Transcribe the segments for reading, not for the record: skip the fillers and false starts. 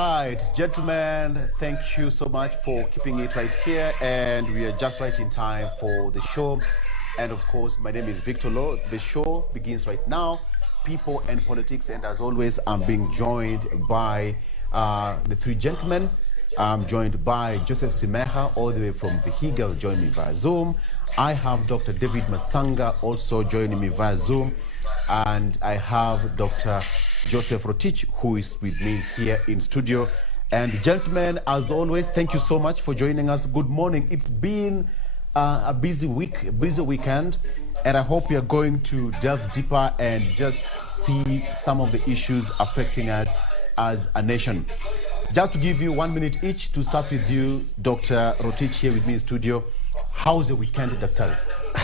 right, gentlemen, thank you so much for keeping it right here. And we are just right in time for the show. And of course, my name is Victor Oloo. The show begins right now, People and Politics. And as always, I'm being joined by the three gentlemen. I'm joined by Joseph Simekha, all the way from Vihiga, joining me via Zoom. I have Dr. David Matsanga also joining me via Zoom. And I have Dr. Joseph Rotich, who is with me here in studio. And gentlemen, as always, thank you so much for joining us. Good morning. It's been a busy week, a busy weekend, and I hope you're going to delve deeper and just see some of the issues affecting us as a nation. Just to give you 1 minute each, to start with you, Dr. Rotich, here with me in studio. How's your weekend, Dr.?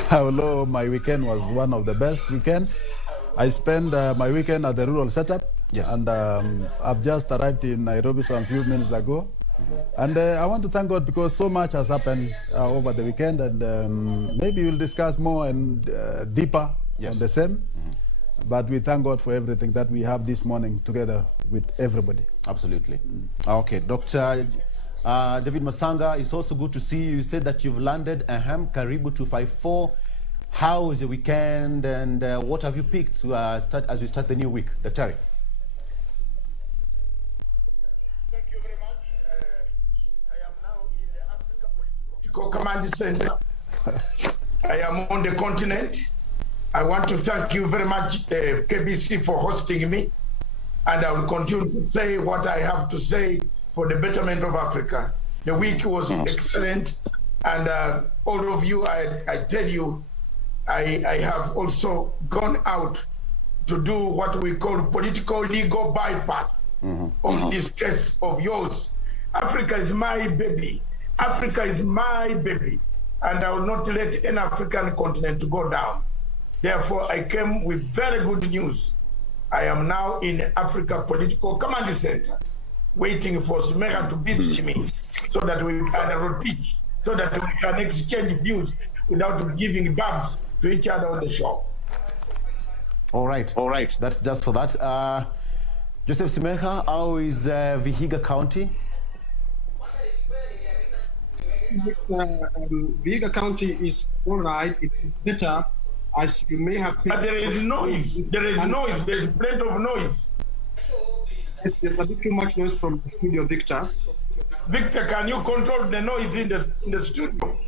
Hello, my weekend was one of the best weekends. I spent my weekend at the rural setup. Yes. And I've just arrived in Nairobi some few minutes ago. And I want to thank God because so much has happened over the weekend, and maybe we'll discuss more and deeper on the same. But we thank God for everything that we have this morning together with everybody. Absolutely. Okay, Dr. David Matsanga, it's also good to see you. You said that you've landed Karibu 254. How was your weekend, and what have you picked to start as we start the new week, Dr. Thank you very much. I am now in the Africa Political Command Center. I am on the continent. I want to thank you very much, KBC, for hosting me. And I will continue to say what I have to say for the betterment of Africa. The week was excellent. And all of you, I tell you, I have also gone out to do what we call political legal bypass on this case of yours. Africa is my baby. Africa is my baby. And I will not let any African continent to go down. Therefore, I came with very good news. I am now in Africa Political Command Center, waiting for Simekha to visit me so that we can repeat, so that we can exchange views without giving bumps to each other on the show. All right. That's just for that. Joseph Simekha, how is Vihiga County? Vihiga County is all right. It's better, as you may have. But there is noise. There is noise. There is plenty of noise. Yes, there's a bit too much noise from the studio, Victor. Victor, can you control the noise in the studio?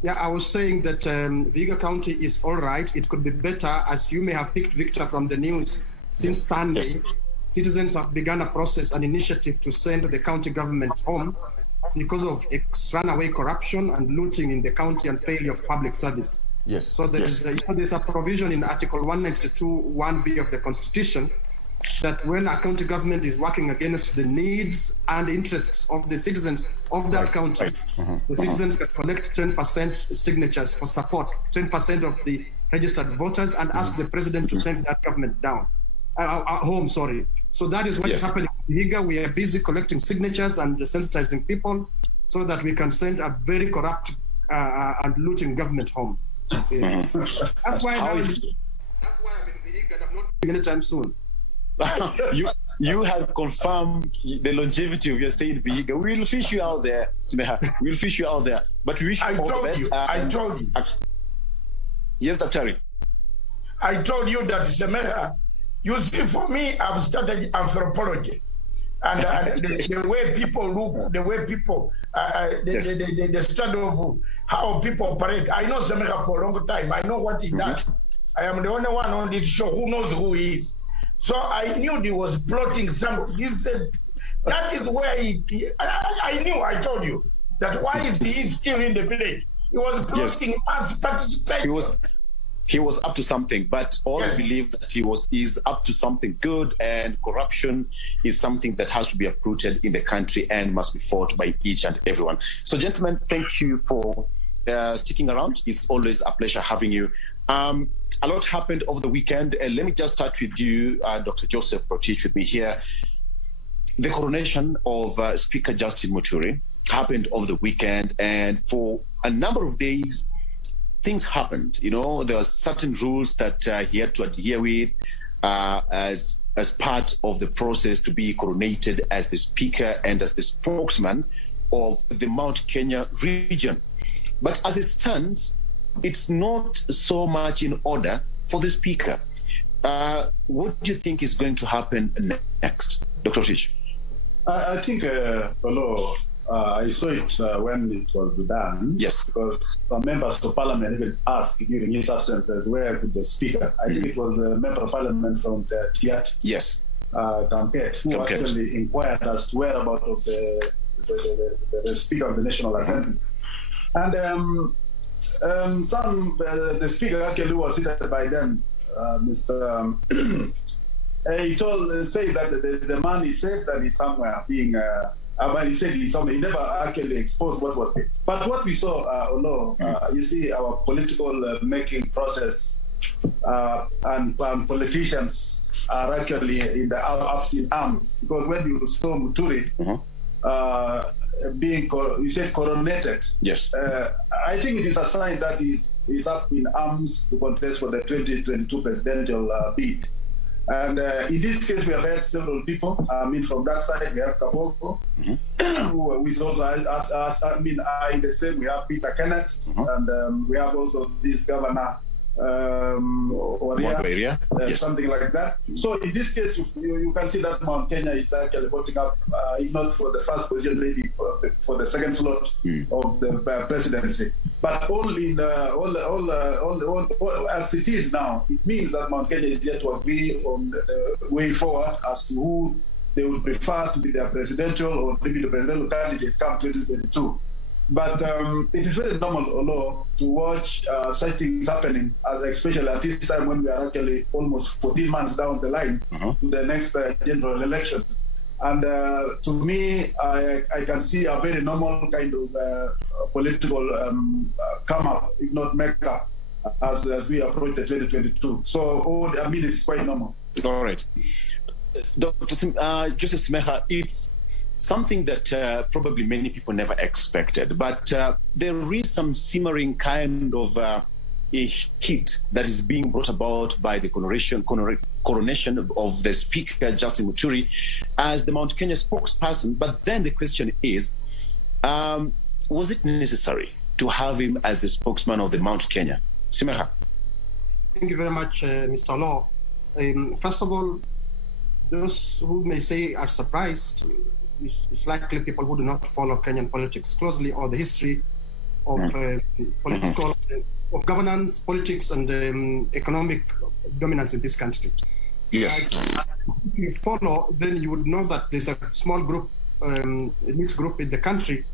Yeah, I was saying that Vihiga County is all right. It could be better, as you may have picked, Victor, from the news. Since Sunday, citizens have begun a process, an initiative to send the county government home because of runaway corruption and looting in the county and failure of public service. Yes. So there's a provision in Article 192, 1B of the Constitution that when a county government is working against the needs and interests of the citizens of that county, the citizens can collect 10% signatures for support, 10% of the registered voters, and ask the president to send that government down, home, sorry. So that is what is happening in Vihiga. We are busy collecting signatures and sensitizing people so that we can send a very corrupt and looting government home. That's why I'm in Vihiga, and I'm not leaving anytime soon. You have confirmed the longevity of your stay in Vihiga. We will fish you out there, Simekha. We will fish you out there. But we wish you all the best. I told you. Yes, Dr. I told you that, Simekha, you see, for me, I've studied anthropology. And the way people look, the way people, the study of how people operate. I know Simekha for a long time. I know what he does. I am the only one on this show who knows who he is. So I knew he was plotting something. That is where I knew, I told you, that why is he still in the village? He was plotting mass participation. He was up to something, but all believe that he is up to something good, and corruption is something that has to be uprooted in the country and must be fought by each and everyone. So, gentlemen, thank you for sticking around. It's always a pleasure having you. A lot happened over the weekend. Let me just start with you, Dr. Joseph Rotich, with me here. The coronation of Speaker Justin Muturi happened over the weekend, and for a number of days, things happened. You know, there were certain rules that he had to adhere with as as part of the process to be coronated as the Speaker and as the spokesman of the Mount Kenya region. But as it stands, it's not so much in order for the Speaker. What do you think is going to happen next, Dr. Rotich? I think, Oloo, I saw it when it was done. Yes. Because some members of parliament even asked during his absence where could the Speaker. I think it was a member of parliament from the Tiat. Yes. Campaign, who actually inquired as to whereabouts of the Speaker of the National Assembly. And the Speaker actually was seated by then, Mr. He said that the man is safe that he's somewhere being. He said he's somewhere. He never actually exposed what was there. But what we saw, Oloo, you see our political making process and politicians are actually in the ups in arms, because when you saw Muturi being you said coronated. Yes. I think it is a sign that he's up in arms to contest for the 2022 presidential bid. And in this case, we have had several people. I mean, from that side, we have Kaboko, who is also, in the same, we have Peter Kenneth, and we have also this governor, Oria, yes. Something like that. So in this case, you can see that Mount Kenya is actually voting up, if not for the first position, maybe for the second slot of the presidency. But only in as it is now, it means that Mount Kenya is yet to agree on the way forward as to who they would prefer to be their presidential or maybe the presidential candidate come 2022. But it is very normal, Oloo, to watch such things happening, especially at this time when we are actually almost 14 months down the line to the next general election. And to me, I can see a very normal kind of political come up, if not make up, as we approach the 2022. So, it's quite normal. All right. Dr. Joseph Simekha, it's something that probably many people never expected, but there is some simmering kind of a heat that is being brought about by the coronation of the Speaker, Justin Muturi, as the Mount Kenya spokesperson. But then the question is, was it necessary to have him as the spokesman of the Mount Kenya? Simekha. Thank you very much, Mr. Oloo. First of all, those who may say are surprised, it's likely people who do not follow Kenyan politics closely, or the history of political, of governance, politics, and economic dominance in this country. Yes. If you follow, then you would know that there's a small group, a niche group in the country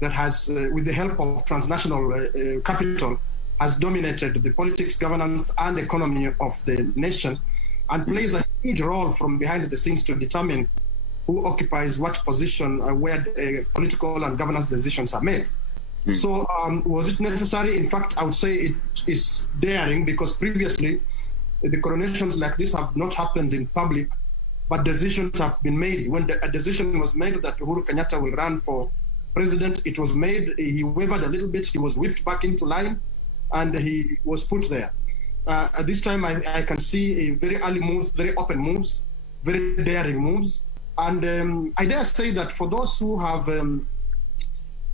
that has, with the help of transnational capital, has dominated the politics, governance, and economy of the nation, and plays a huge role from behind the scenes to determine who occupies what position, where political and governance decisions are made. So was it necessary? In fact, I would say it is daring, because previously the coronations like this have not happened in public, but decisions have been made. When a decision was made that Uhuru Kenyatta will run for president, it was made, he wavered a little bit, he was whipped back into line, and he was put there. At this time, I can see very early moves, very open moves, very daring moves. And I dare say that for those who have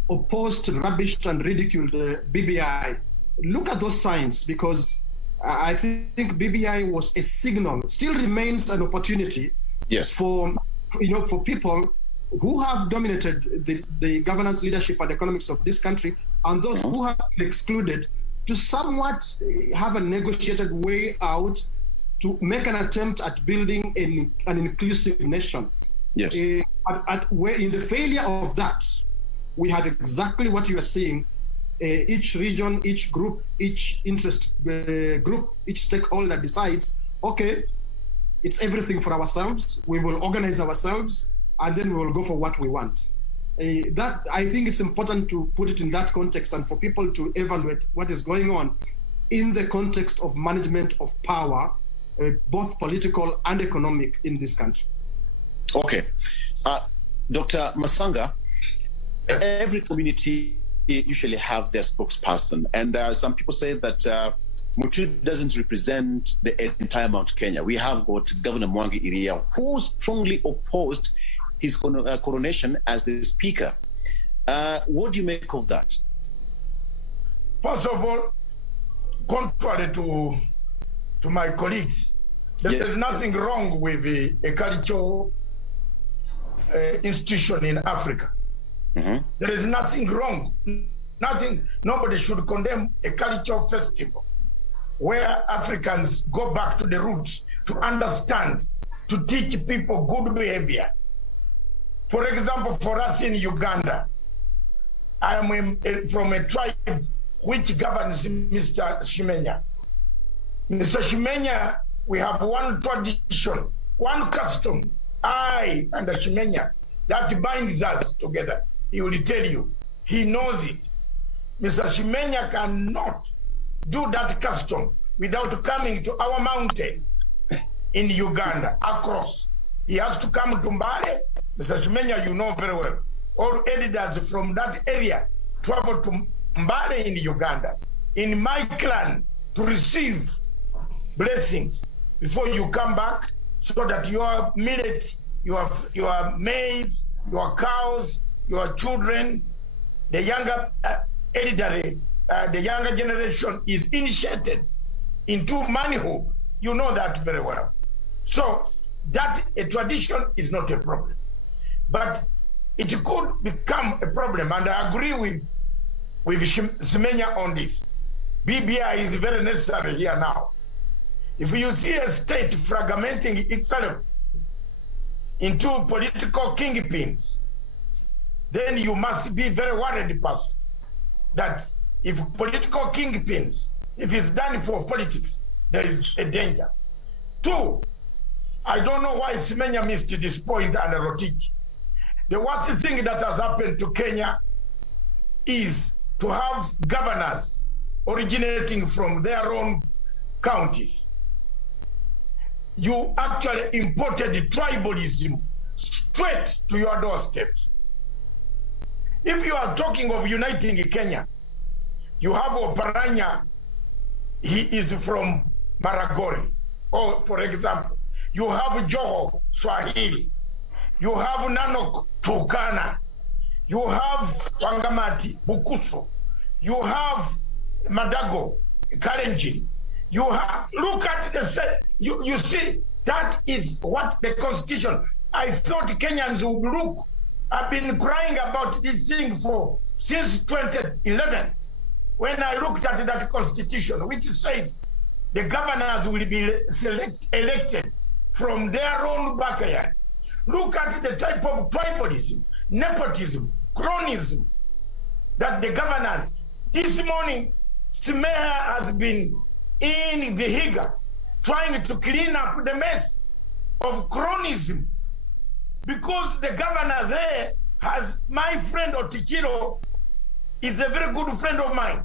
opposed, rubbished, and ridiculed BBI, look at those signs, because I think BBI was a signal, still remains an opportunity for people who have dominated the governance, leadership, and economics of this country, and those who have been excluded, to somewhat have a negotiated way out to make an attempt at building an inclusive nation. Yes. Where in the failure of that, we have exactly what you are seeing. Each region, each group, each interest group, each stakeholder decides, okay, it's everything for ourselves. We will organize ourselves, and then we will go for what we want. That, I think it's important to put it in that context, and for people to evaluate what is going on in the context of management of power, both political and economic, in this country. Okay. Dr. Matsanga, every community usually have their spokesperson, and some people say that Mutu doesn't represent the entire Mount Kenya. We have got Governor Mwangi Iria, who strongly opposed his coronation as the speaker. What do you make of that? First of all, contrary to my colleagues, there is nothing wrong with a cultural institution in Africa. There is nothing wrong. Nobody should condemn a cultural festival where Africans go back to the roots to understand, to teach people good behavior. For example, for us in Uganda, I am from a tribe which governs Mr. Simekha. Mr. Simekha, we have one tradition, one custom, I and the Simekha, that binds us together. He will tell you, he knows it. Mr. Simekha cannot do that custom without coming to our mountain in Uganda, across. He has to come to Mbale. Mr. Simekha, you know very well. All elders from that area travel to Mbale in Uganda, in my clan, to receive blessings before you come back, so that your millet, your maize, your cows, your children, the younger elderly, the younger generation is initiated into manhood. You know that very well. So that a tradition is not a problem. But it could become a problem, and I agree with Simekha on this. BBI is very necessary here now. If you see a state fragmenting itself into political kingpins, then you must be very worried person that if political kingpins, if it's done for politics, there is a danger. Two, I don't know why Simekha missed this point and Rotich. The worst thing that has happened to Kenya is to have governors originating from their own counties. You actually imported tribalism straight to your doorsteps. If you are talking of uniting Kenya, you have Oparanya, he is from Maragori. Or, for example, you have Joho, Swahili. You have Nanok, Turkana. You have Wangamati, Bukuso. You have Madago, Kalenjin. You have, look at the, you see, that is what the Constitution, I thought Kenyans would look. I've been crying about this thing since 2011, when I looked at that Constitution, which says the governors will be elected from their own backyard. Look at the type of tribalism, nepotism, cronyism that the governors. This morning, Simekha has been in Vihiga trying to clean up the mess of cronyism, because the governor there has, my friend Otichiro is a very good friend of mine,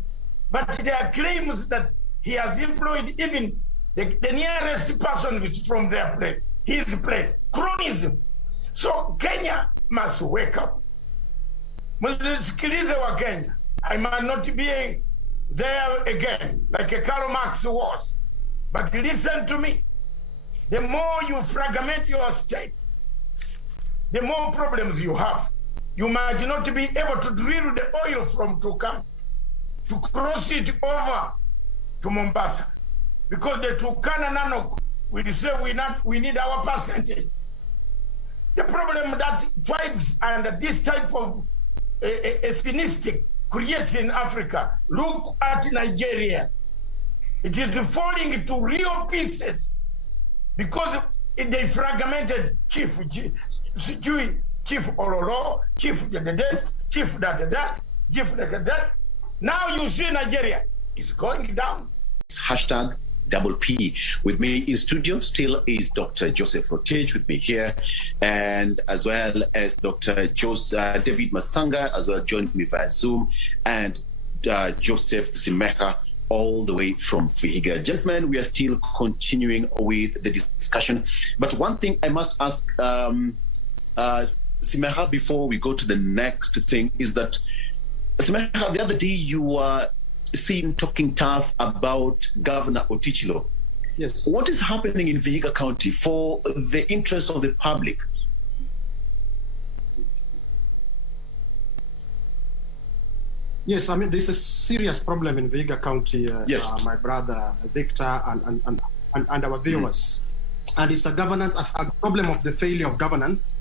but there are claims that he has employed even the nearest person is from their place, his place, cronyism. So Kenya must wake up. Msikilize wa Kenya. I might not be there again, like Karl Marx was, but listen to me. The more you fragment your state, the more problems you have. You might not be able to drill the oil from Turkana to cross it over to Mombasa, because the Turkana Nanok will say we need our percentage. The problem that tribes and this type of ethnicity creates in Africa, look at Nigeria. It is falling to real pieces because they fragmented Chief Oloo, Chief Dedes, Chief that, Chief that. Now you see Nigeria is going down. Hashtag Double P. With me in studio still is Dr. Joseph Rotich with me here, and as well as Dr. David Matsanga, as well joined me via Zoom, and Joseph Simekha, all the way from Vihiga. Gentlemen, we are still continuing with the discussion, but one thing I must ask Simekha before we go to the next thing is that, Simekha, the other day you were seen talking tough about Governor Rotich. Yes. What is happening in Vihiga County for the interest of the public? Yes, I mean, there's a serious problem in Vihiga County, yes. My brother Victor and our viewers. And it's a problem of the failure of governance,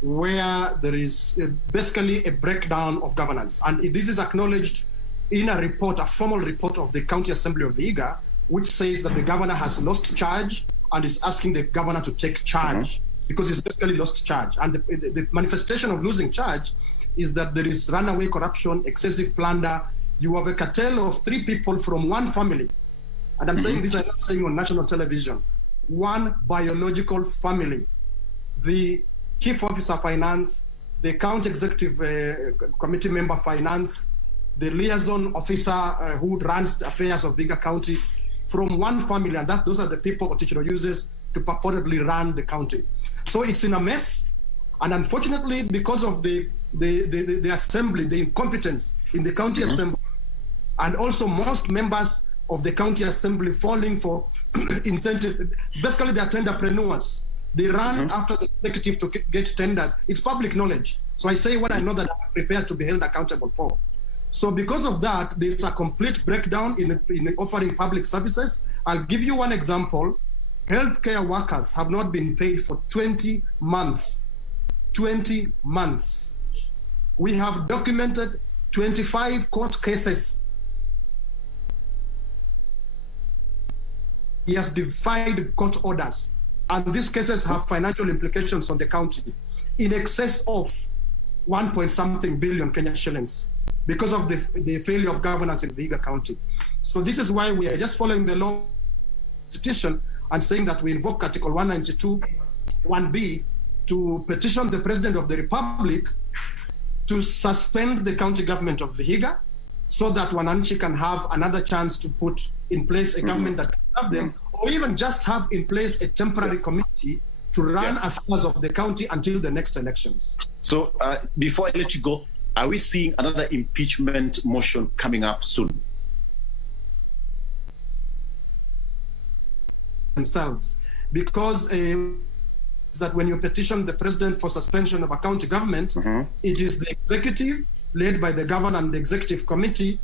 where there is basically a breakdown of governance. And this is acknowledged in a report, a formal report of the County Assembly of Vihiga, which says that the governor has lost charge and is asking the governor to take charge because he's basically lost charge. And the manifestation of losing charge is that there is runaway corruption, excessive plunder. You have a cartel of 3 people from one family. And I'm saying this, I'm not saying on national television. One biological family. The chief officer finance, the county executive committee member finance, the liaison officer who runs the affairs of Vihiga County, from one family, and those are the people Rotich uses to purportedly run the county. So it's in a mess, and unfortunately, because of the assembly, the incompetence in the county assembly, and also most members of the county assembly falling for incentive. Basically, they are tenderpreneurs. They run after the executive to get tenders. It's public knowledge. So I say what I know that I'm prepared to be held accountable for. So because of that, there's a complete breakdown in offering public services. I'll give you one example. Healthcare workers have not been paid for 20 months. 20 months. We have documented 25 court cases. He has defied court orders. And these cases have financial implications on the county in excess of 1.something billion Kenya shillings because of the failure of governance in Vihiga County. So this is why we are just following the law constitution and saying that we invoke Article 192, 1B to petition the President of the Republic to suspend the county government of Vihiga so that Wananchi can have another chance to put in place a government that can have them, or even just have in place a temporary committee to run affairs of the county until the next elections. So before I let you go, are we seeing another impeachment motion coming up soon? Themselves, because that when you petition the president for suspension of a county government, it is the executive led by the governor and the executive committee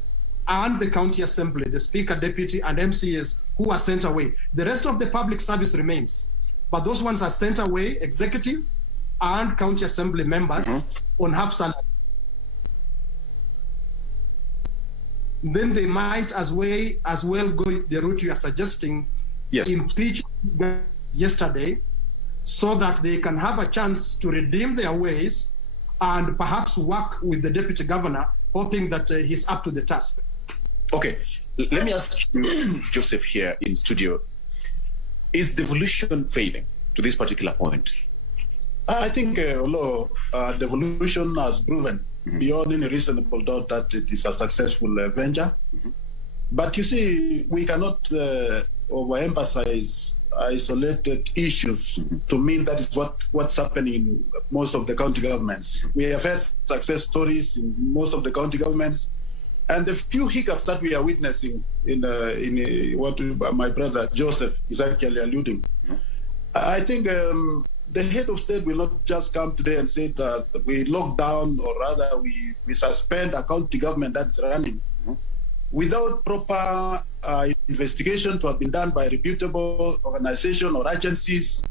and the county assembly, the speaker, deputy, and MCAs who are sent away. The rest of the public service remains, but those ones are sent away, executive and county assembly members on half salary. Then they might as well go the route you are suggesting, impeach yesterday, so that they can have a chance to redeem their ways and perhaps work with the deputy governor, hoping that he's up to the task. Okay, let me ask you, Joseph, here in studio, is devolution failing to this particular point? I think, although devolution has proven beyond any reasonable doubt that it is a successful venture, but you see, we cannot overemphasize isolated issues to mean that is what's happening in most of the county governments. We have had success stories in most of the county governments, and the few hiccups that we are witnessing in what my brother Joseph is actually alluding. I think the head of state will not just come today and say that we lock down, or rather we suspend a county government that is running without proper investigation to have been done by reputable organization or agencies.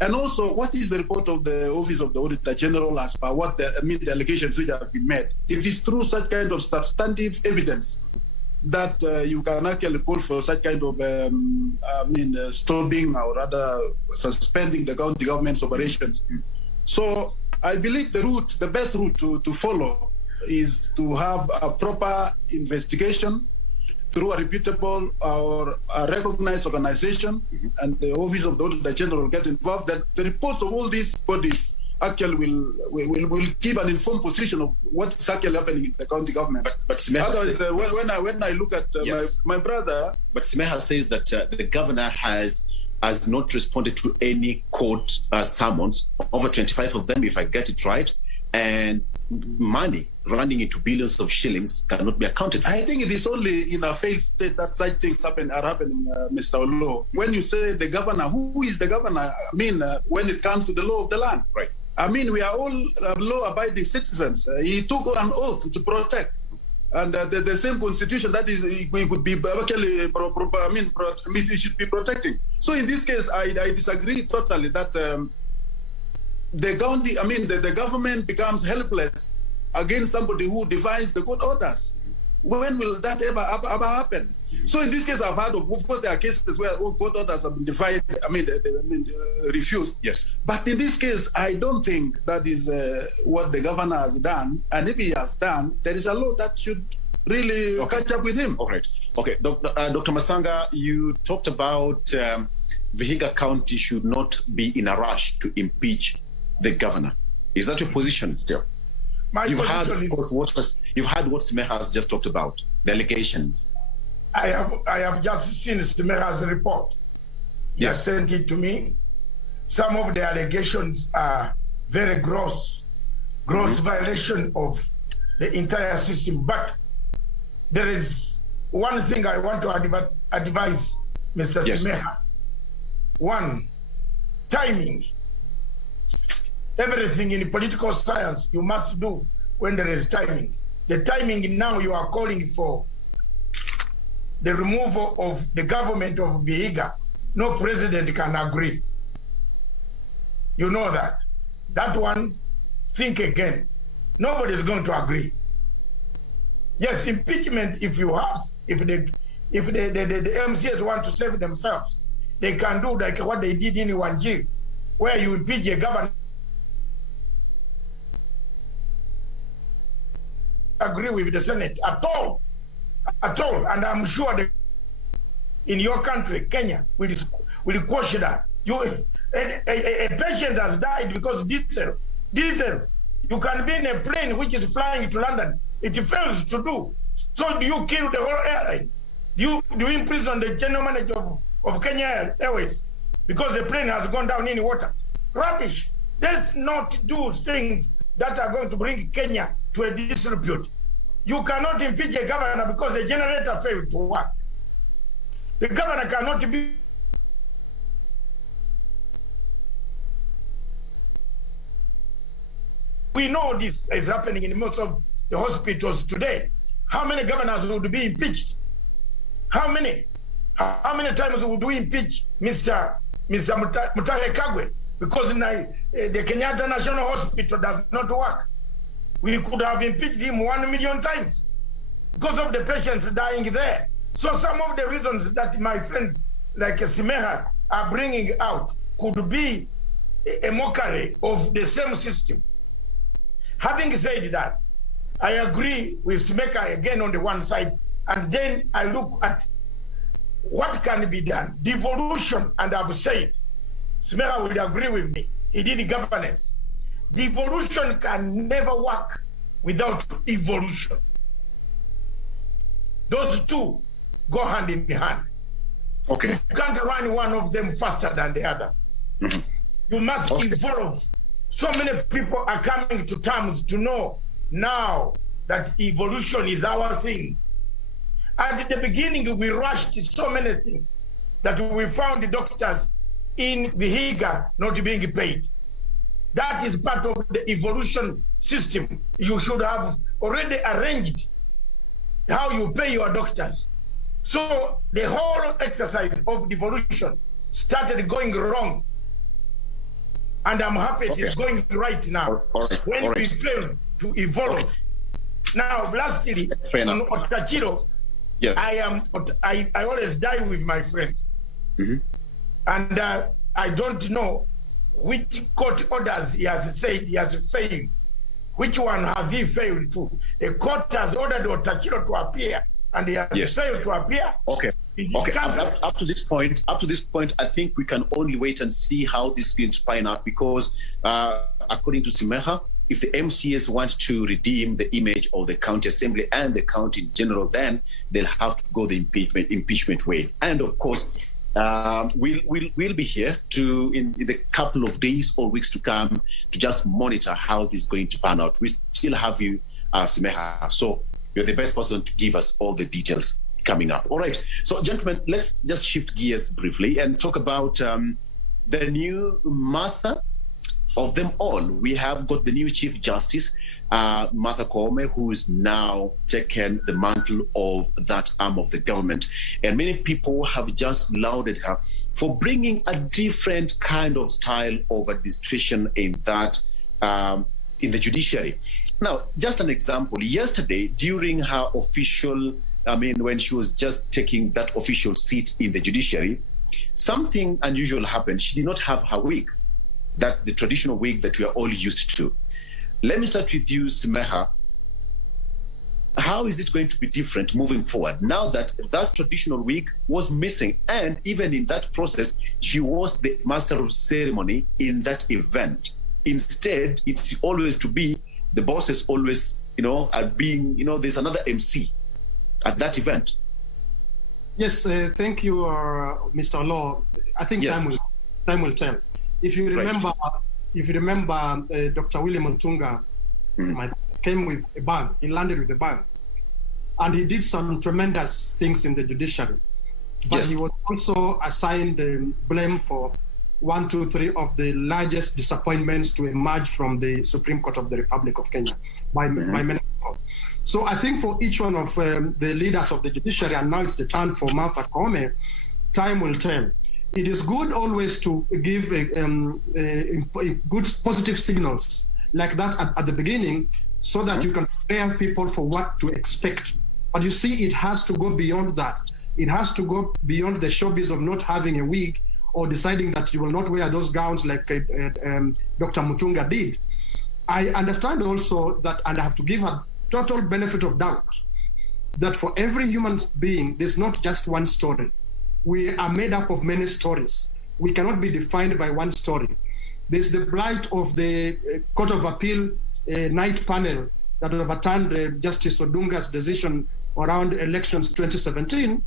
And also, what is the report of the Office of the Auditor General as per what the allegations which have been made? It is through such kind of substantive evidence that you can actually call for such kind of stopping or rather suspending the county government's operations. So I believe the best route to follow is to have a proper investigation through a reputable or a recognized organization, and the Office of the Auditor General get involved. That the reports of all these bodies actually will keep an informed position of what's actually happening in the county government. But Simekha otherwise, when I look at my brother, but Simekha says that the governor has not responded to any court summons, over 25 of them, if I get it right, and money running into billions of shillings cannot be accounted for. I think it is only in a failed state that such things are happening, Mr. Oloo. When you say the governor, who is the governor? I mean, when it comes to the law of the land. Right. I mean, we are all law-abiding citizens. He took an oath to protect. And the same constitution that is, we could be actually, we should be protecting. So in this case, I disagree totally that the county, the government becomes helpless against somebody who defies the court orders. When will that ever happen? So in this case, I've heard of course, there are cases where all court orders have been defied, refused. Yes. But in this case, I don't think that is what the governor has done. And if he has done, there is a law that should really catch up with him. All right. Okay, Dr. Matsanga, you talked about Vihiga County should not be in a rush to impeach the governor. Is that your position still? You've heard what Simekha has just talked about, the allegations. I have just seen Simekha's report. He has sent it to me. Some of the allegations are very gross violation of the entire system. But there is one thing I want to advise Mr. Simekha. One, timing. Everything in political science you must do when there is timing. The timing now you are calling for the removal of the government of Vihiga. No president can agree. You know that. That one, think again. Nobody is going to agree. Yes, impeachment, if you have, if the MCs want to save themselves, they can do like what they did in Wanjir, where you impeach a governor. Agree with the Senate at all, and I'm sure that in your country, Kenya, will quash that. A patient has died because diesel. You can be in a plane which is flying to London. It fails to do. So do you kill the whole airline? Do you imprison the general manager of Kenya Airways because the plane has gone down in water? Rubbish. Let's not do things that are going to bring Kenya to a disrepute. You cannot impeach a governor because the generator failed to work. The governor cannot be. We know this is happening in most of the hospitals today. How many governors would be impeached? How many? How many times would we impeach Mr. Mutahi Kagwe because the Kenyatta National Hospital does not work? We could have impeached him 1 million times because of the patients dying there. So some of the reasons that my friends like Simekha are bringing out could be a mockery of the same system. Having said that, I agree with Simekha again on the one side, and then I look at what can be done. Devolution, and I've said, Simekha will agree with me, he did governance. Devolution can never work without evolution. Those two go hand in hand. Okay. You can't run one of them faster than the other. Mm-hmm. You must evolve. So many people are coming to terms to know now that evolution is our thing. At the beginning, we rushed so many things that we found the doctors in Vihiga not being paid. That is part of the evolution system. You should have already arranged how you pay your doctors. So the whole exercise of devolution started going wrong. And I'm happy it's going right now. When we fail to evolve. Now, lastly, on Otachiro, I always die with my friends. Mm-hmm. And I don't know which court orders he has said he has failed. Which one has he failed to? The court has ordered Otachiro to appear, and he has failed to appear. Okay. Up to this point, I think we can only wait and see how this is going to pan out, because according to Simekha, if the MCAs want to redeem the image of the county assembly and the county in general, then they'll have to go the impeachment way. And of course, We'll be here in the couple of days or weeks to come to just monitor how this is going to pan out. We still have you, Simekha. So you're the best person to give us all the details coming up. All right. So, gentlemen, let's just shift gears briefly and talk about the new Martha of them all. We have got the new Chief Justice, Martha Koome, who's now taken the mantle of that arm of the government. And many people have just lauded her for bringing a different kind of style of administration in that, in the judiciary. Now, just an example, yesterday during her official, when she was just taking that official seat in the judiciary, something unusual happened. She did not have her wig, that the traditional wig that we are all used to. Let me start with you, Simekha. How is it going to be different moving forward now that that traditional wig was missing? And even in that process, she was the master of ceremony in that event. Instead, it's always to be the bosses always, are being, there's another MC at that event. Yes, thank you, Mr. Oloo. I think yes. time will tell. If you remember, Dr. William Mutunga came with a bang. He landed with a bang, and he did some tremendous things in the judiciary. But yes. he was also assigned the blame for 1, 2, 3 of the largest disappointments to emerge from the Supreme Court of the Republic of Kenya by many people. So I think for each one of the leaders of the judiciary, and now it's the turn for Martha Koome, time will tell. It is good always to give good positive signals like that at the beginning so that you can prepare people for what to expect. But you see, it has to go beyond that. It has to go beyond the showbiz of not having a wig or deciding that you will not wear those gowns like Dr. Mutunga did. I understand also that, and I have to give a total benefit of doubt, that for every human being, there's not just one story. We are made up of many stories. We cannot be defined by one story. There's the blight of the Court of Appeal night panel that overturned Justice Odunga's decision around elections 2017,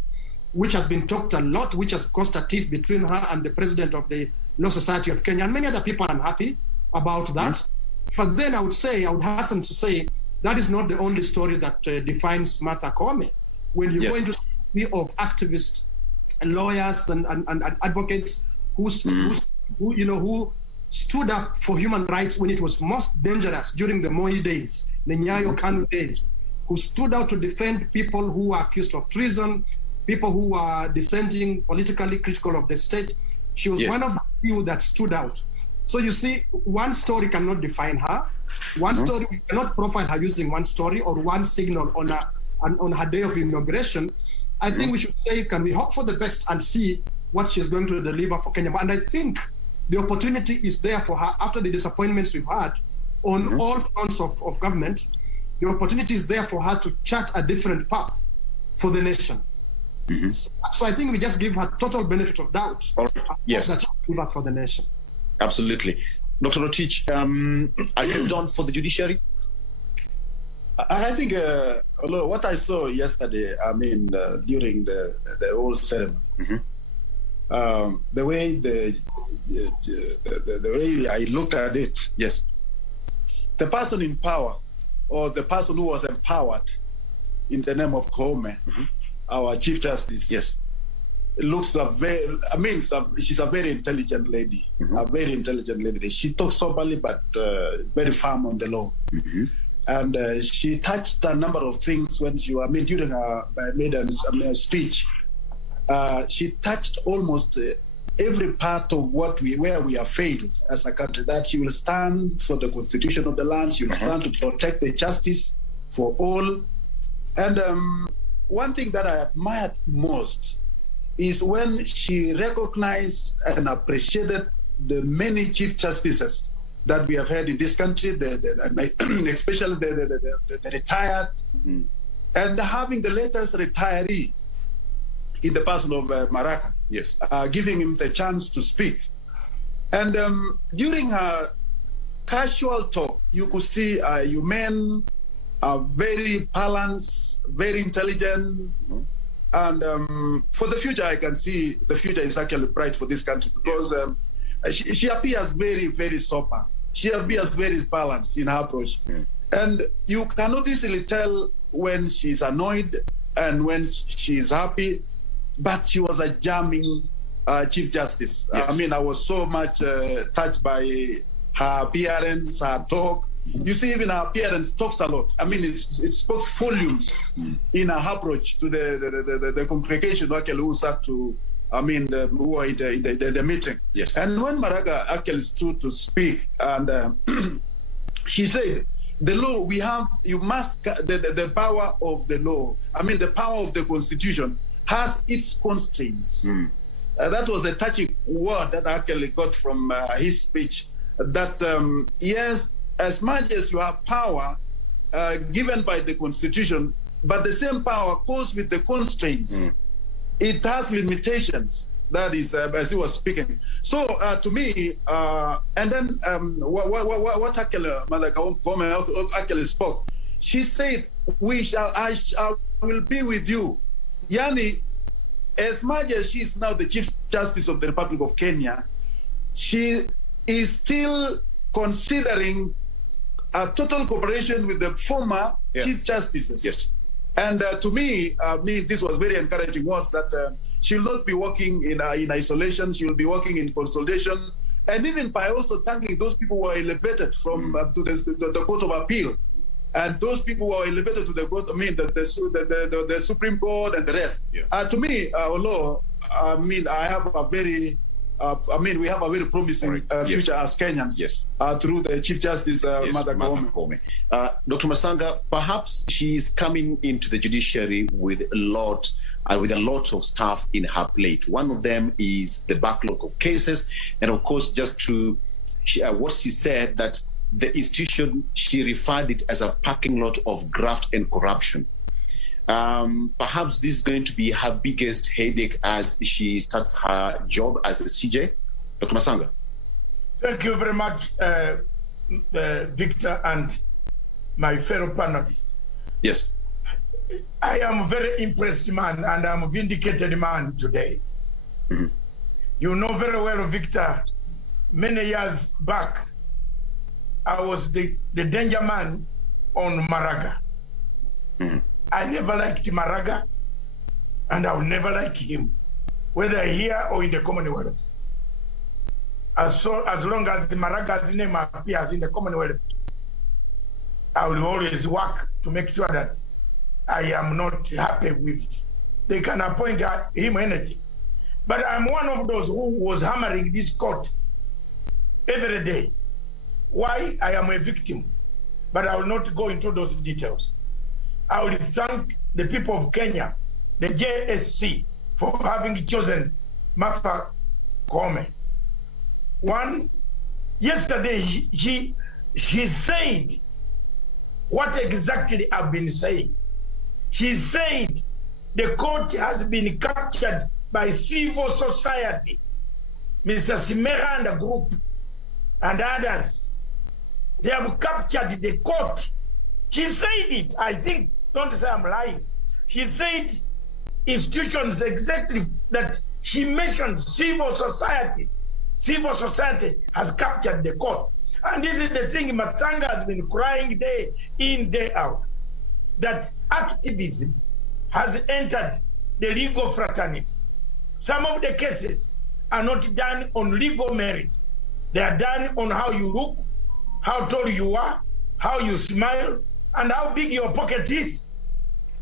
which has been talked a lot, which has caused a tiff between her and the president of the Law Society of Kenya. And many other people are unhappy about that. But then I would hasten to say, that is not the only story that defines Martha Koome. When you go into the field of activists, lawyers and advocates who stood up for human rights when it was most dangerous during the Moi days, the Nyayo Kanu days, who stood out to defend people who were accused of treason, people who were dissenting, politically critical of the state. She was one of the few that stood out. So you see, one story cannot define her. One story, we cannot profile her using one story or one signal on her day of inauguration. I think we should say, can we hope for the best and see what she's going to deliver for Kenya? And I think the opportunity is there for her after the disappointments we've had on all fronts of government. The opportunity is there for her to chart a different path for the nation. So I think we just give her total benefit of doubt. Yes. That she'll give up for the nation. Absolutely. Dr. Rotich, are you done for the judiciary? I think what I saw yesterday, during the whole ceremony, the way the way I looked at it, yes, the person in power or the person who was empowered in the name of Koome, our Chief Justice, yes, looks she's a very intelligent lady, a very intelligent lady. She talks soberly but very firm on the law. And she touched a number of things when she was, during her maiden speech. She touched almost every part of where we have failed as a country. That she will stand for the constitution of the land. She will stand to protect the justice for all. And one thing that I admired most is when she recognized and appreciated the many chief justices that we have had in this country, especially the retired, and having the latest retiree in the person of Maraka, yes, giving him the chance to speak. And during her casual talk, you could see you men are very balanced, very intelligent, And for the future, I can see the future is actually bright for this country because she appears very, very sober. She appears very balanced in her approach. And you cannot easily tell when she's annoyed and when she's happy, but she was a charming Chief Justice. Yes. I mean, I was so much touched by her appearance, her talk. You see, even her appearance talks a lot. I mean, it speaks volumes in her approach to the congregation who sat to, I mean, who were in the meeting. Yes. And when Maraga actually stood to speak, and she said, the law we have, you must, the power of the law, I mean, the power of the Constitution has its constraints. That was a touching word that I actually got from his speech, that yes, as much as you have power given by the Constitution, but the same power goes with the constraints. It has limitations. That is, as he was speaking. So to me, and then what actually spoke, she said, I will be with you. Yani, as much as she is now the Chief Justice of the Republic of Kenya, she is still considering a total cooperation with the former Chief Justices. Yes. And to me, this was very encouraging words that she will not be working in isolation, she will be working in consultation, and even by also thanking those people who are elevated from to the Court of Appeal, and those people who are elevated to the court, I mean, the Supreme Court and the rest. To me, Oloo, I mean, I have a very, we have a very promising future as Kenyans through the Chief Justice, Martha Koome. Dr. Matsanga, perhaps she is coming into the judiciary with a lot of stuff in her plate. One of them is the backlog of cases, and of course, just to what she said, that the institution, she referred it as a parking lot of graft and corruption. Perhaps this is going to be her biggest headache as she starts her job as the CJ. Dr. Matsanga. Thank you very much, Victor and my fellow panelists. Yes. I am a very impressed man, and I'm a vindicated man today. You know very well, Victor, many years back, I was the danger man on Maraga. I never liked Maraga, and I will never like him, whether here or in the Commonwealth. As long as the Maraga's name appears in the Commonwealth, I will always work to make sure that I am not happy with. They can appoint him anything. But I'm one of those who was hammering this court every day. Why? I am a victim, but I will not go into those details. I will thank the people of Kenya, the JSC, for having chosen Martha Koome. One, yesterday she said what exactly I've been saying. She said the court has been captured by civil society, Mr. Simekha and the group and others. They have captured the court. She said it, I think, don't say I'm lying. She said institutions exactly that she mentioned civil societies. Civil society has captured the court. And this is the thing Matsanga has been crying day in, day out, that activism has entered the legal fraternity. Some of the cases are not done on legal merit. They are done on how you look, how tall you are, how you smile, and how big your pocket is.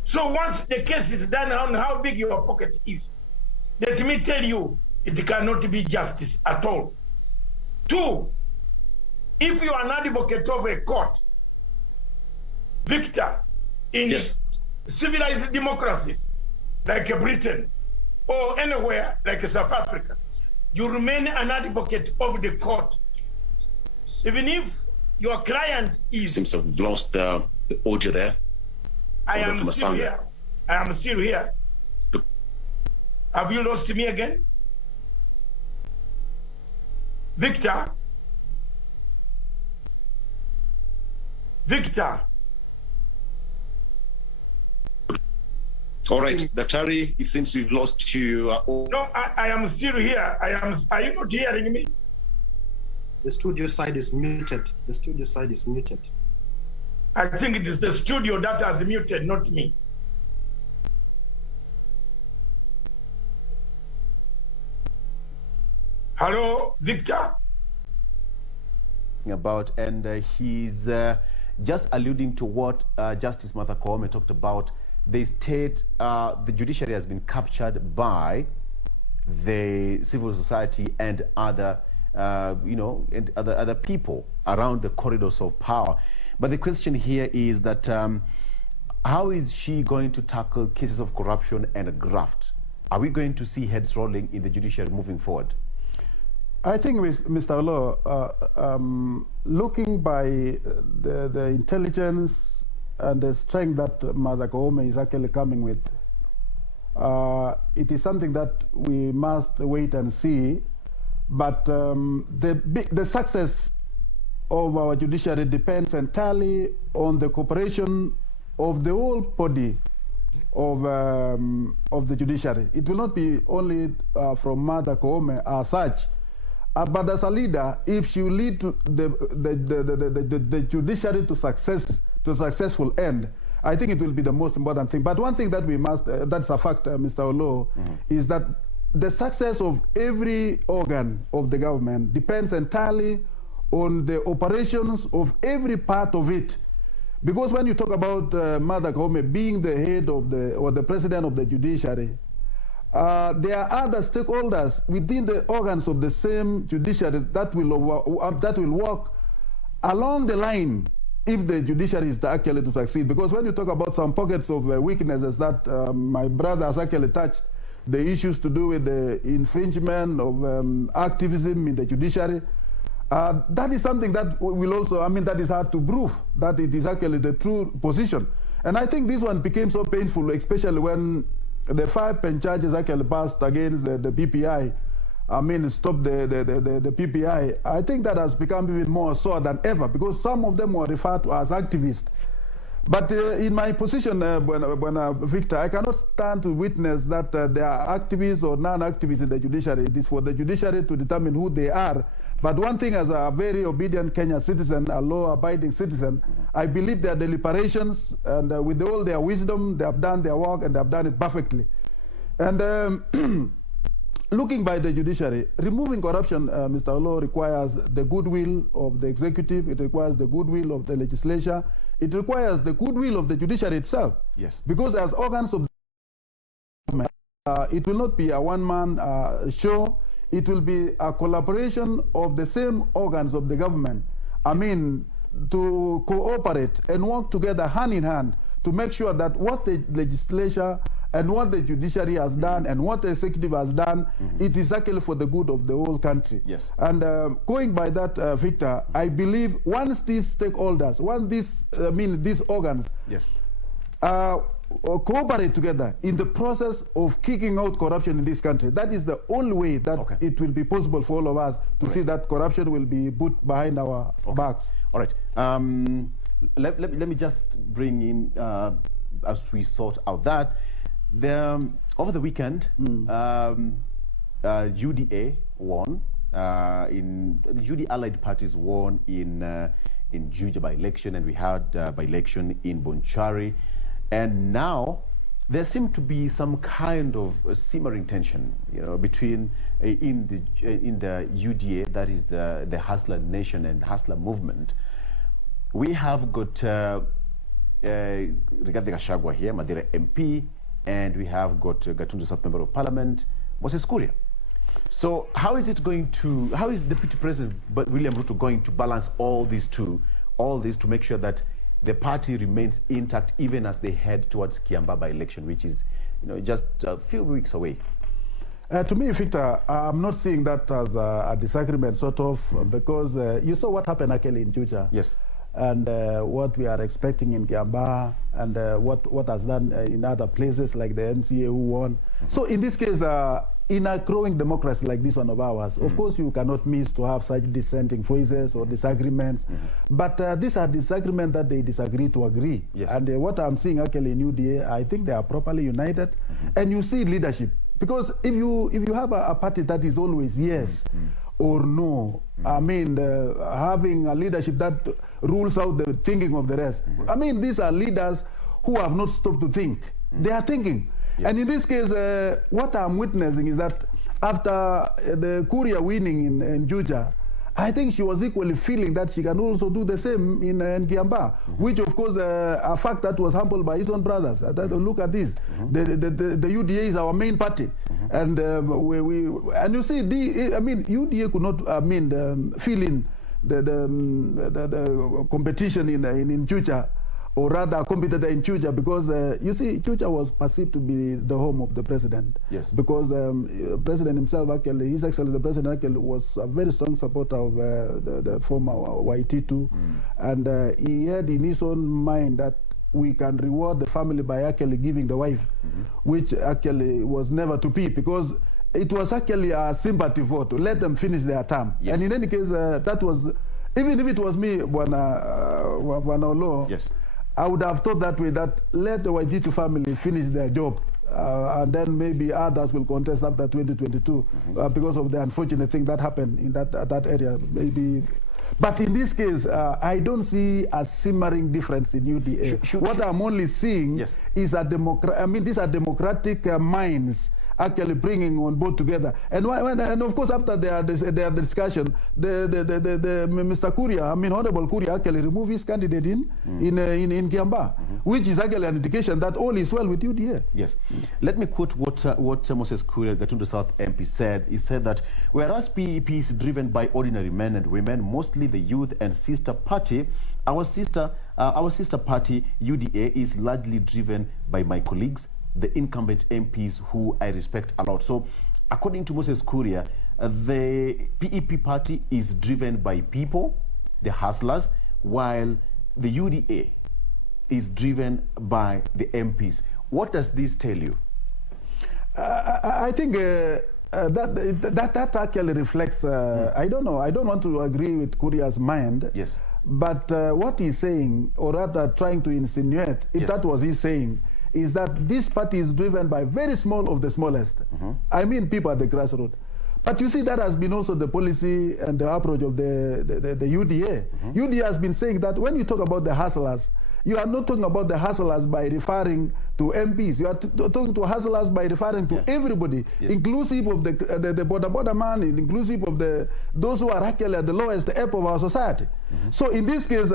So once the case is done on how big your pocket is, let me tell you, it cannot be justice at all. Two, if you are an advocate of a court, Victor, in civilized democracies like Britain or anywhere like South Africa, you remain an advocate of the court. Even if your client is... Seems to have lost the audio there. I am still here. I am still here. Have you lost me again? Victor? Victor? All right, Daktari, it seems we've lost you. No, I am still here. Are you not hearing me? The studio side is muted. The studio side is muted. I think it is the studio that has muted, not me. Hello, Victor? About, and he's just alluding to what Justice Martha Koome talked about. The state, the judiciary has been captured by the civil society and other, and other people around the corridors of power. But the question here is that how is she going to tackle cases of corruption and graft? Are we going to see heads rolling in the judiciary moving forward? I think, Mr. Oloo, looking by the intelligence and the strength that Martha Koome is actually coming with, it is something that we must wait and see. But the success of our judiciary depends entirely on the cooperation of the whole body of the judiciary. It will not be only from Martha Koome as such, but as a leader, if she will lead to the judiciary to successful end, I think it will be the most important thing. But one thing that we must, that's a fact, Mr. Oloo, is that the success of every organ of the government depends entirely on the operations of every part of it. Because when you talk about Martha Koome being the head of or the president of the judiciary, there are other stakeholders within the organs of the same judiciary that will work along the line if the judiciary is actually to succeed. Because when you talk about some pockets of weaknesses that my brother has actually touched, the issues to do with the infringement of activism in the judiciary, that is something that will also, that is hard to prove, that it is actually the true position. And I think this one became so painful, especially when the 5 pen charges actually passed against the PPI, stop the PPI. I think that has become even more so than ever, because some of them were referred to as activists. But in my position, Victor, I cannot stand to witness that there are activists or non-activists in the judiciary. It is for the judiciary to determine who they are. But one thing, as a very obedient Kenyan citizen, a law-abiding citizen, I believe their deliberations, and with all their wisdom, they have done their work, and they have done it perfectly. And looking by the judiciary, removing corruption, Mr. Oloo, requires the goodwill of the executive, it requires the goodwill of the legislature, it requires the goodwill of the judiciary itself. Yes. Because as organs of the government, it will not be a one-man show. It will be a collaboration of the same organs of the government. To cooperate and work together hand in hand to make sure that what the legislature and what the judiciary has done and what the executive has done, it is actually for the good of the whole country. Yes. And going by that, Victor, I believe once these stakeholders, once these organs, yes, cooperate together in the process of kicking out corruption in this country, that is the only way that it will be possible for all of us to see that corruption will be put behind our backs. All right. Let me just bring in, as we sort out that, over the weekend, UDA won. UD allied parties won in Juja by-election, and we had by-election in Bonchari. And now there seemed to be some kind of simmering tension, between in the UDA, that is the Hustler Nation and Hustler Movement. We have got Rigathi Gachagua here, Madira MP, and we have got Gatundu South Member of Parliament, Moses Kuria. So how is Deputy President William Ruto going to balance all this to make sure that the party remains intact even as they head towards Kiamba by-election, which is just a few weeks away? To me, Victor, I'm not seeing that as a disagreement, sort of, because you saw what happened actually in Juja. Yes. And what we are expecting in Kiamba, and what has done in other places like the MCA who won. So in this case, in a growing democracy like this one of ours, of course you cannot miss to have such dissenting voices or disagreements. But these are disagreements that they disagree to agree. Yes. And what I'm seeing actually in UDA, I think they are properly united. And you see leadership. Because if you have a party that is always yes or no, I mean, having a leadership that rules out the thinking of the rest. I mean, these are leaders who have not stopped to think. They are thinking. Yes. And in this case, what I'm witnessing is that after the Kuria winning in Juja, I think she was equally feeling that she can also do the same in Kiamba, which of course a fact that was humbled by his own brothers. Look at this, the UDA is our main party, and and you see, I mean, UDA could not, feel in the competition in Juja, or rather a competitor in Chuja, because you see, Chuja was perceived to be the home of the president. Yes. Because president himself, actually, His Excellency the President, actually was a very strong supporter of the former Waititu, and he had in his own mind that we can reward the family by actually giving the wife, which actually was never to be, because it was actually a sympathy vote to let them finish their term. Yes. And in any case, that was, even if it was me, Oloo, yes, I would have thought that way, that let the Waititu family finish their job, and then maybe others will contest after 2022 because of the unfortunate thing that happened in that area. Maybe, but in this case, I don't see a simmering difference in UDA. What I'm only seeing is a these are democratic minds actually bringing on board together. And of course, after their discussion, Mr. Kuria, Honorable Kuria, actually removed his candidate in Kiamba, which is actually an indication that all is well with UDA. Yes. Let me quote what Moses Kuria, Gatundu South MP, said. He said that whereas PEP is driven by ordinary men and women, mostly the youth and sister party, our sister party, UDA, is largely driven by my colleagues, the incumbent MPs who I respect a lot. So, according to Moses Kuria, the PEP party is driven by people, the hustlers, while the UDA is driven by the MPs. What does this tell you? I think that actually reflects, I don't know, I don't want to agree with Kuria's mind. Yes. But what he's saying, or rather trying to insinuate, if that was his saying, is that this party is driven by very small of the smallest. I mean people at the grassroots. But you see, that has been also the policy and the approach of the UDA. UDA has been saying that when you talk about the hustlers, you are not talking about the hustlers by referring to MPs. You are talking to hustlers by referring to everybody, inclusive of the border man, inclusive of those who are actually at the lowest ebb of our society. So in this case,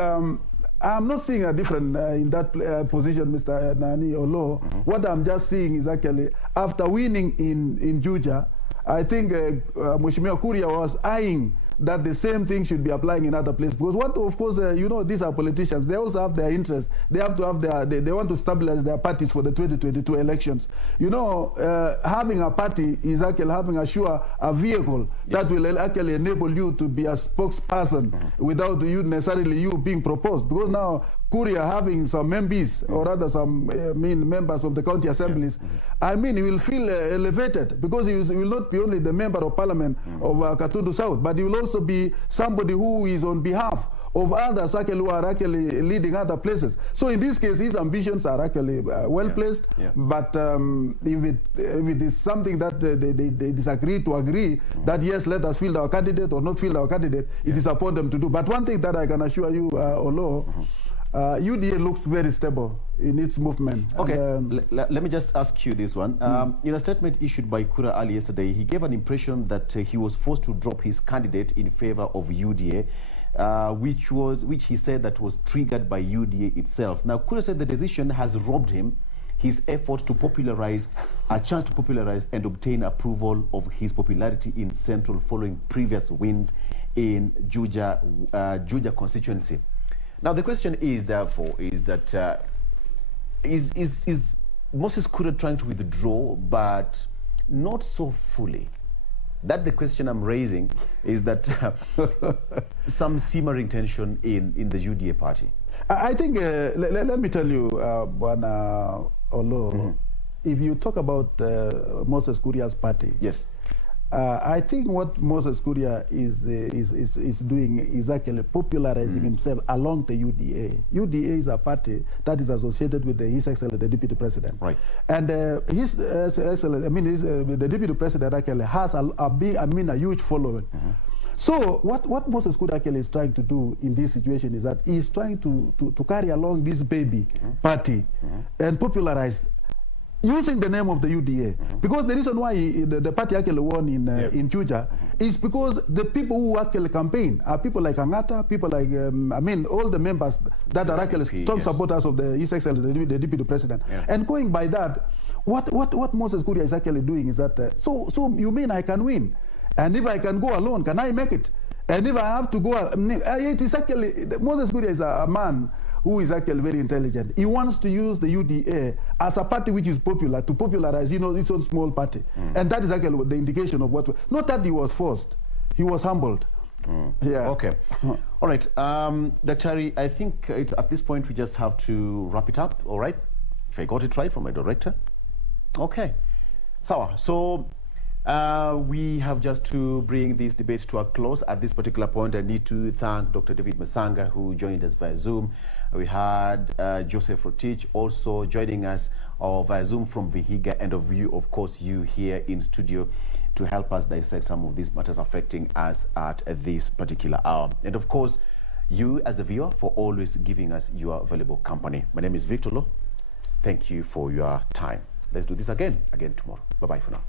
I'm not seeing a difference in that position, Mr. Nani Oloo. What I'm just seeing is actually, after winning in Juja, I think Mheshimiwa Kuria was eyeing that the same thing should be applying in other places. Because what, of course, you know, these are politicians. They also have their interests. They have to have they want to stabilize their parties for the 2022 elections. You know, having a party is actually having a vehicle that will actually enable you to be a spokesperson without you necessarily being proposed. Because now Kuria having some MPs, or rather some members of the county assemblies, I mean, he will feel elevated, because he will not be only the member of parliament of Gatundu South, but he will also be somebody who is on behalf of others who are actually leading other places. So in this case, his ambitions are actually well placed. But if it is something that they disagree to agree that yes, let us field our candidate or not field our candidate, it is upon them to do. But one thing that I can assure you, Oloo, UDA looks very stable in its movement. Okay, let me just ask you this one. In a statement issued by Kura Ali yesterday, he gave an impression that he was forced to drop his candidate in favor of UDA, which he said that was triggered by UDA itself. Now, Kura said the decision has robbed him his effort to popularize, a chance to popularize and obtain approval of his popularity in Central following previous wins in Juja constituency. Now, the question is, therefore, is that is Moses Kuria trying to withdraw, but not so fully? That the question I'm raising is that some simmering tension in the UDA party. I think, let me tell you, Oloo, if you talk about Moses Kuria's party, Yes. I think what Moses Kuria is doing is actually popularizing himself along the UDA. UDA is a party that is associated with His Excellency the Deputy President. Right. And His Excellency, the Deputy President actually has a huge following. So what Moses Kuria actually is trying to do in this situation is that he's trying to carry along this baby party and popularize using the name of the UDA. Because the reason why the party actually won in Chuja is because the people who actually campaign are people like Angata, people like, all the members that are actually strong supporters of His Excellency, the Deputy President. And going by that, what Moses Kuria is actually doing is that, so you mean I can win? And if I can go alone, can I make it? And if I have to go, it is actually, Moses Kuria is a man who is actually very intelligent. He wants to use the UDA as a party which is popular to popularize, his own small party. And that is actually the indication of what, not that he was forced, he was humbled. Yeah. Okay. All right. Dr. I think at this point we just have to wrap it up, all right? If I got it right from my director. Okay. So we have just to bring this debate to a close. At this particular point, I need to thank Dr. David Matsanga, who joined us via Zoom. We had Joseph Rotich also joining us via Zoom from Vihiga, and of course, you here in studio to help us dissect some of these matters affecting us at this particular hour. And of course, you as the viewer for always giving us your valuable company. My name is Victor Oloo. Thank you for your time. Let's do this again tomorrow. Bye-bye for now.